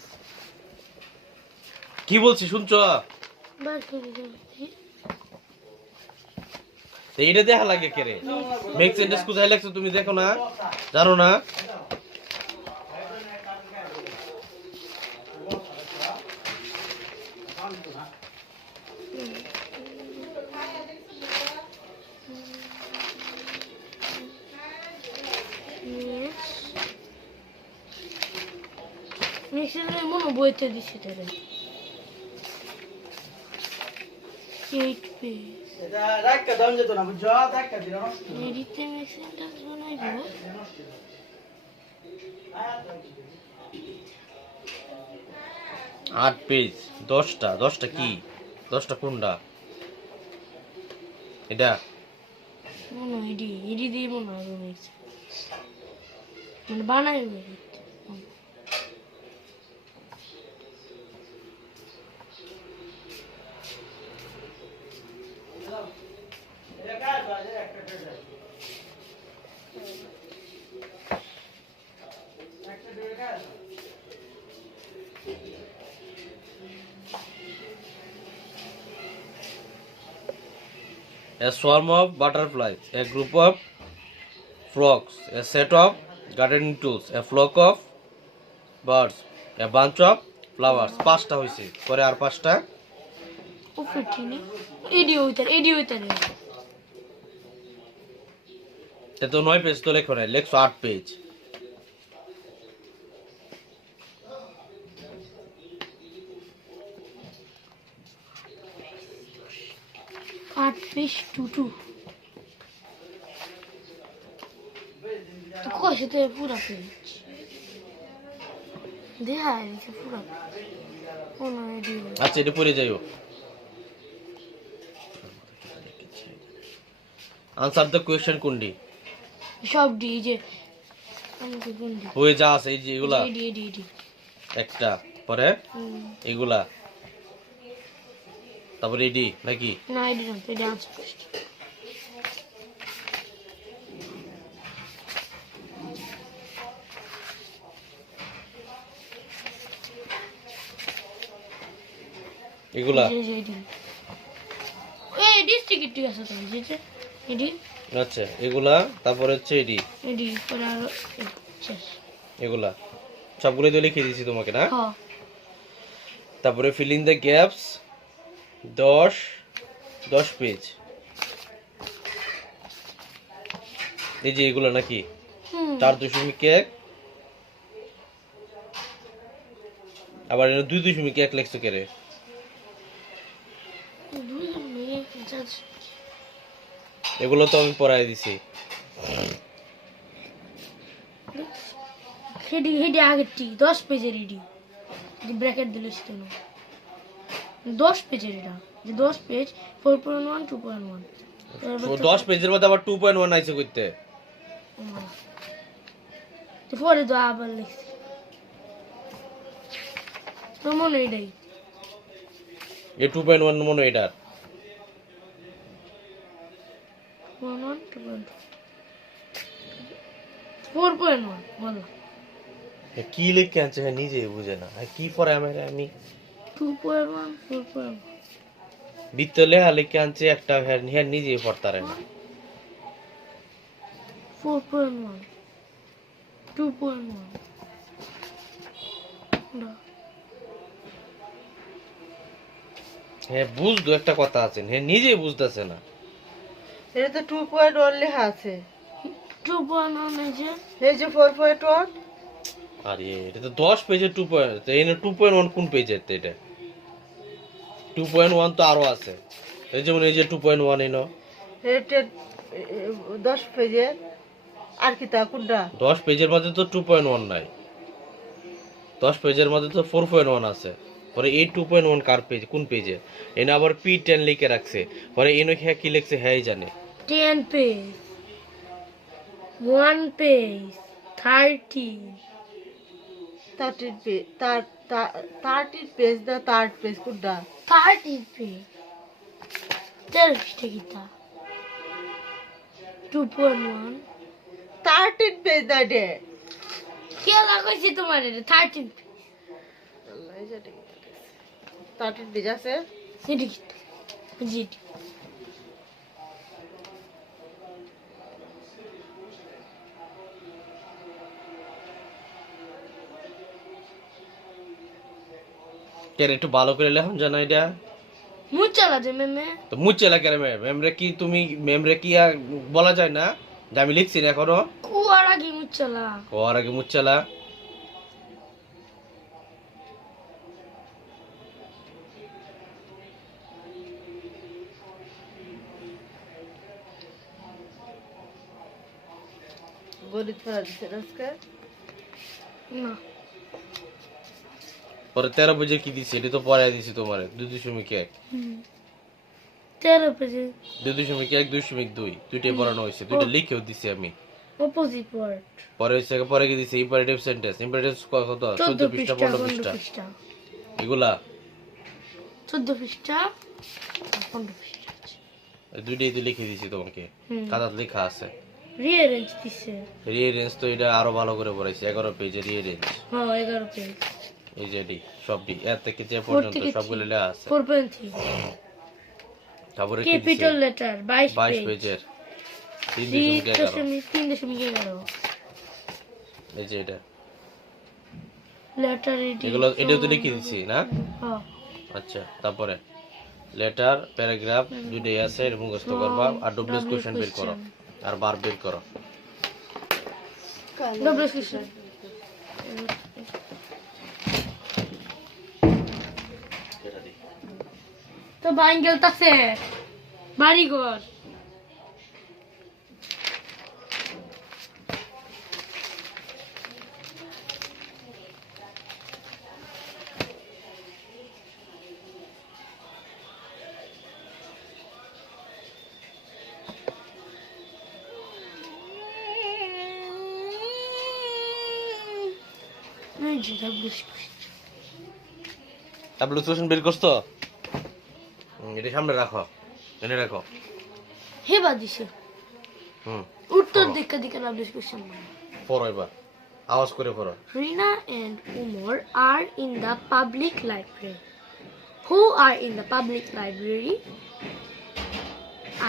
কি বলছি শুনছো? তো এটা দেখা লাগে কে রে? মেক সেন্টেন্স কোথায় লেখছো তুমি দেখো না? জানো না? Make sentence মনে বইতে দিছি তোরে। 8 page. এটা রাখা দাম যেত না বুঝছো দেখা দিল নষ্ট এডিটে make sentence বানাইবো। 8 পেজ 10টা কি? 10টা কোনটা? এটা মনে এডি দিয়ে মনে হয় make sentence। মানে বানাইবো। A swarm of butterflies, a group of frogs, a set of gardening tools, a flock of birds, a bunch of flowers. 5টা হইছে, পরে আর 5টা। ও ফিটিনি। এডি হইতারে। এটা তো 9 পেজ তো লেখো না, লেখছো 8 পেজ। आठ फिश टूटू तो कैसे तो ये पूरा पेज देखा है इसे पूरा ओ नो एडी আচ্ছা এটা পড়ে যাইও। আনসার দ্য কোয়েশ্চেন কোনটি? সব ডি যে আমাকে বন্ধু হয়ে যা আছে এই যে এগুলা এডি একটা, পরে এগুলা, তারপরে এডি নাকি? না এডি না তো ডান্স ফার্স্ট এগুলা এডি এই ডিস্ট্রিক্ট ঠিক আছে তো যেটা এডি আচ্ছা এগুলা, তারপরে হচ্ছে এডি এডি পরে আর শেষ এগুলা সবগুলো তো লিখে দিয়েছি তোমাকে না? হ্যাঁ তারপরে fill in the gaps 10 page. এই যে এগুলো নাকি 4.1 আবার 2.1 লেখছো কে রে? এগুলো তো আমি পড়াই দিছি। হেডি হেডি আগেরটি 10 পেজের এডি যে ব্র্যাকেট দিলিস তো 10 পেজের এটা যে 10 পেজ 4.1 2.1 10 পেজের মধ্যে আবার 2.1 আইছে কইতে। তো পরে তো আবার লিখছি তো মনে এটাই এ 2.1 মনে হয় এটার 1 2.2 4.1 বলো এ কি লিখে আনছে হ্যাঁ নিজে বুঝে না কি পড়ে আমি 2.1 4.1 বিতলে লিখে আনছে একটা হ্যাঁ নিজে পড়তারে না 4.1 2.1 না হ্যাঁ বুঝতো একটা কথা আছে হ্যাঁ নিজে বুঝতেছে না। এটা তো 2.1 লেখা আছে 2.1 এই যে 4.1 আরে এটা তো 10 পেজে 2. তো এনে 2.1 কোন পেজের তো এটা 2.1 তো আরো আছে এই যেমন এই যে 2.1 এনো এটা 10 পেজের আর কি তা কোনটা 10 পেজের মধ্যে তো 2.1 নাই 10 পেজের মধ্যে তো 4.1 আছে পরে এই 2.1 কার পেজ কোন পেজে এনে আবার P10 লিখে রাখছে পরে এনে কি লিখছে হ্যাঁই জানে 10 পেজ 1 পেজ 30 13 পেজ তার 30 পেজ দা 3rd পেজ কোনটা 30 page. Tell Stegita. 2.1. 13 পেজ দা ডে কে লাগাইছে তোমার এটা 13 page? আল্লাহ এই যে 13 পেজ আছে Stegita. Jit. কেন একটু ভালো করে লেখন জানা এটা Mucha la de meme. তো মুচ্ছে লাগে মেমরে কি তুমি মেমরে কি আর বলা যায় না যে আমি লিখছি না এখনো Kuara gi mucha la. ওর আগে মুচ্চালা গণিত পড়া দিছে আজকে Na. পরে 13 বুঝে কি দিছি এটা তো পরে দিছি তোমারে 2.1 13 page. 2.1 2.2 দুইটাই পড়ানো হয়েছে দুইটা লিখেও দিছি আমি Opposite word. পরে হয়েছে পরে কি দিছি ইম্পারেটিভ সেন্টেন্স ইম্পারেটিভ কত 14 পৃষ্ঠা 15 পৃষ্ঠা এগুলা 14 পৃষ্ঠা 15 পৃষ্ঠা এই দুইটাই তো লিখে দিছি তোমাকে কাগজ লেখা আছে rearrange দিছে রিঅ্যারেঞ্জ তো এটা আরো ভালো করে পড়াইছি 11 পেজে রিঅ্যারেঞ্জ হ্যাঁ 11 পেজ এই যে ডি সবটি এর থেকে যে পর্যন্ত সবগুলো লেখা আছে 4.3 তারপরে কি দিছে ক্যাপিটাল লেটার 22 22 পেজ পেজের 3.11 এই যে এটা লেটার এগুলো এটাও তো লিখে দিছি না হ্যাঁ আচ্ছা তারপরে লেটার প্যারাগ্রাফ দুটোই আছে এর মুখস্থ করবা আর ডব্লিউএস কোশ্চেন বের করো আর বার বের করো ডবল কোশ্চেন তো বাঙ্গেল তাছে বাড়ি ঘর ডব্লিউএস কোশ্চেন বের করছো এটা সামনে রাখো এনে রাখো হেবা দিছে উত্তর দিকে দিকে ডবল কোশ্চেন পড়ো এবার আওয়াজ করে পড়ো Rina and Umar are in the public library. Who are in the public library?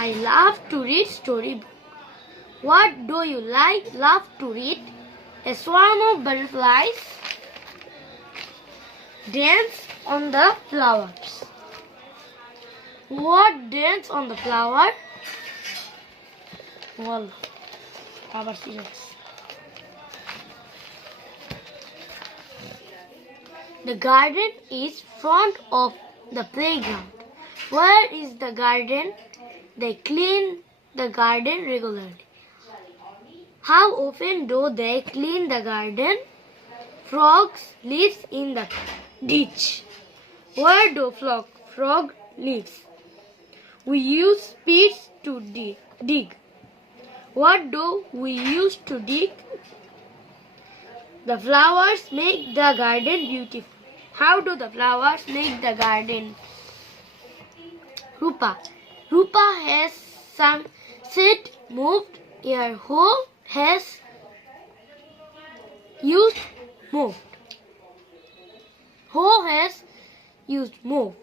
I love to read storybook. What do you love to read? A swarm of butterflies dance on the flowers. What dance on the flower? Well, flower serious. The garden is front of the playground. Where is the garden? They clean the garden regularly. How often do they clean the garden? Frogs live in the ditch. Where do frog lives? We use spades to dig. What do we use to dig? The flowers make the garden beautiful. How do the flowers make the garden? Rupa has some said moved here. Who has used moved? Who has used moved?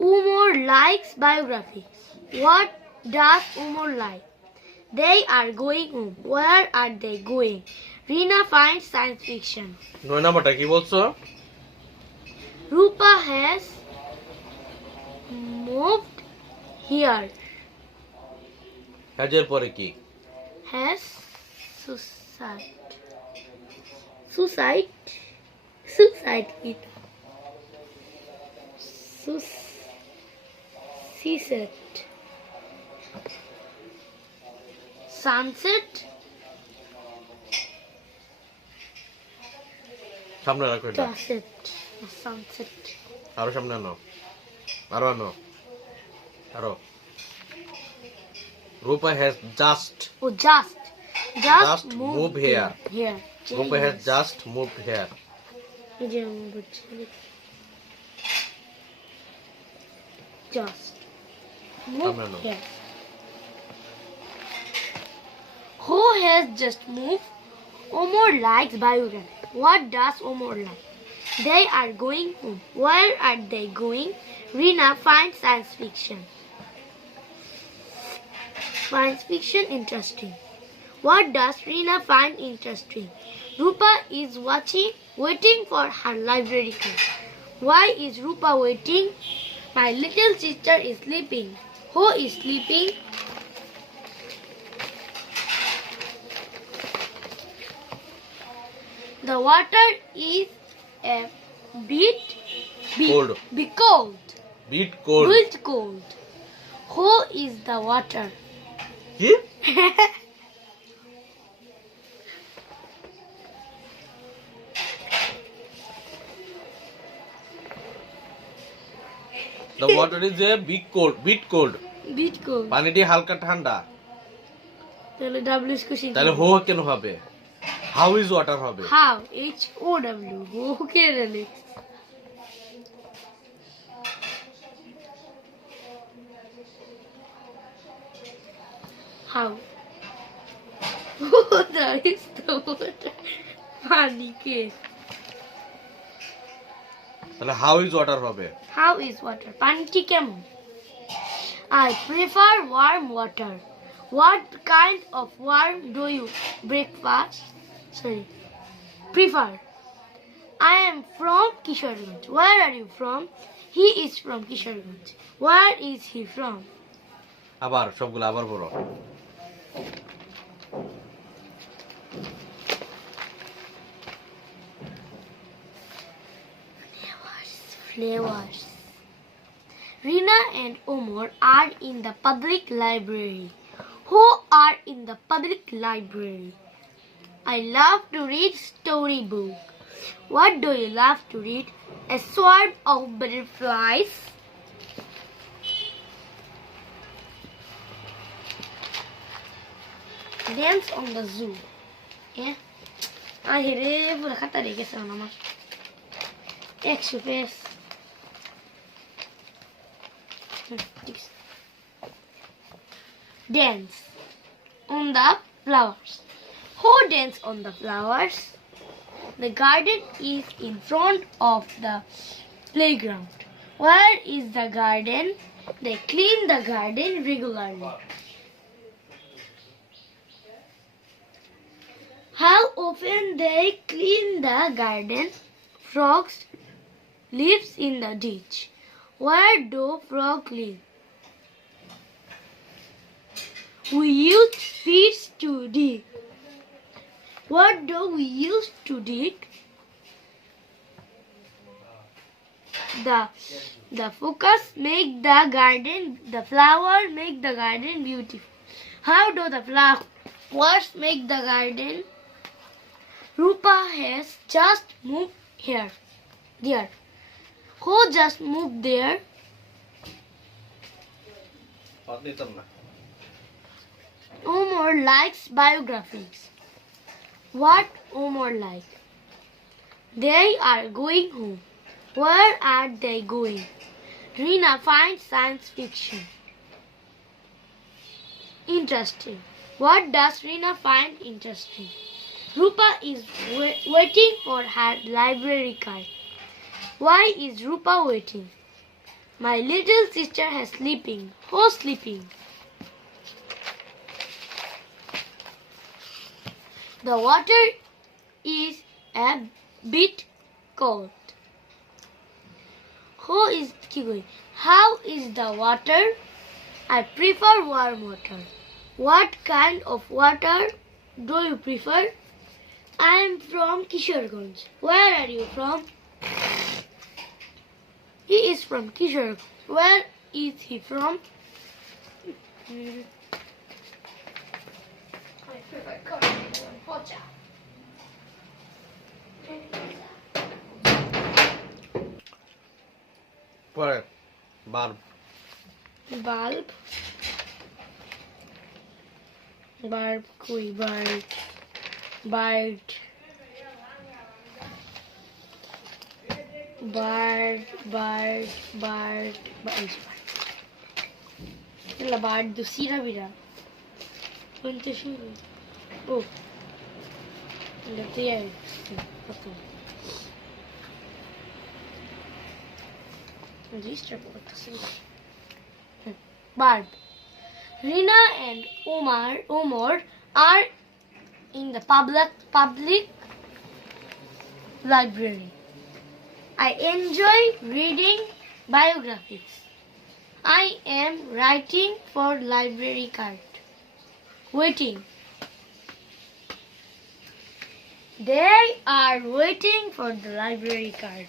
Umar likes biography. What does Umar like? They are going home. Where are they going? Rina finds science fiction. 9 নাম্বারটা কি বলছো Rupa has moved here. কাজের পরে কি Has suicide. Suicide it. Sunset. Sunset. সামনে রাখো এটা Sunset. আরো সামনে আনো আনো আরো Rupa has just Oh, just Just move here. Here. Rupa has just moved here এই যে আমি বলছি just move Tamam. here. Who has just moved? Omar likes biography. What does Omar like? They are going home. Where are they going? Rina finds science fiction. Science fiction interesting. What does Rina find interesting? Rupa is waiting for her library card. Why is Rupa waiting? My little sister is sleeping. Who is sleeping? The water is a bit Cold. cold. Bit cold. Bit cold. Who is the water? কি? The water is a bit cold. Bit cold. পানিটি হালকা ঠান্ডা। তাহলে W is question. তাহলে হো কেন হবে? How is water হবে? How? H-O-W. Who can it? How? That is the water. Funny case. তাহলে হাউ ইজ ওয়াটার হবে? How is water? পানিটি কেমন? I prefer warm water. What kind of warm do you prefer? I am from Kishoreganj. Where are you from? He is from Kishoreganj. Where is he from? আবার সবগুলো আবার বলো। Flavors. Rina and Omar are in the public library. Who are in the public library? I love to read storybook. What do you love to read? A swarm of butterflies. Dance on the zoo. Yeah. I hear পুরো খাতা রেখে গেছে আমার 100 page Dance on the flowers. Who dance on the flowers? The garden is in front of the playground. Where is the garden? They clean the garden regularly. How often they clean the garden? Frogs lives in the ditch. Where do frogs live? We use spades to dig. What do we use to dig? The focus make the garden, the flower make the garden beautiful. How do the flowers make the garden? Rupa has just moved there. Who just moved there? Omar likes biographies. What Omar like? They are going home. Where are they going? Rina finds science fiction interesting. What does Rina find interesting? Rupa is waiting for her library card. Why is Rupa waiting? My little sister has sleeping. Who's sleeping? The water is a bit cold. How is the water? I prefer warm water. What kind of water do you prefer? I am from Kishoreganj. Where are you from? He is from Kishoreganj. Where is he from? পরে bulb Bulb. Bulb koi bird. Bird. bird. La bird do sira bira. Quanto shuru? Oh. La tia. Okay. Register করতেছি। Bird. Rina and Omar are in the public library. I enjoy reading biographies. I am writing for library card. Waiting. They are waiting for the library card.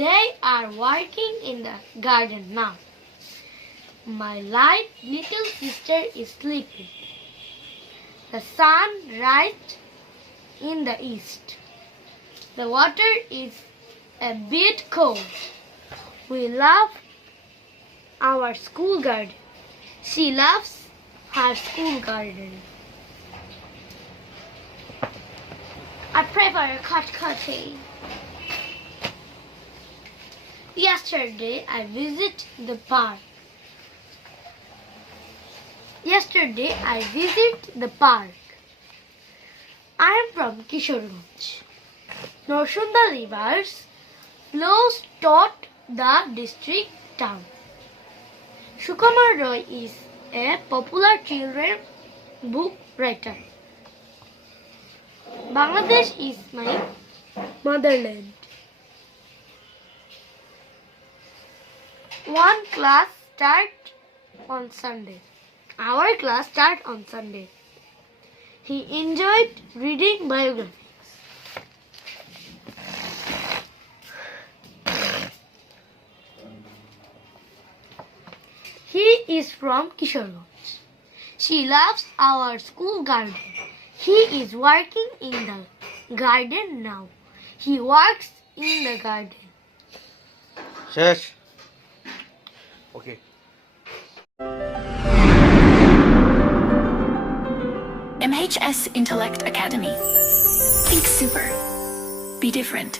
They are working in the garden now. My little sister is sleeping. The sun rises in the east. The water is a bit cold. We love our school garden. She loves her school garden. I prefer a cutting. Yesterday I visited the park. I am from Kishoreganj. Norsunda rivers flows toward the district town. Sukumar Roy is a popular children book writer. Bangladesh is my motherland. Our class start on Sunday. He enjoyed reading biographies. He is from Kishoreganj. She loves our school garden. He is working in the garden now. He works in the garden. শেষ ওকে MHS Intellect Academy. Think super. Be different.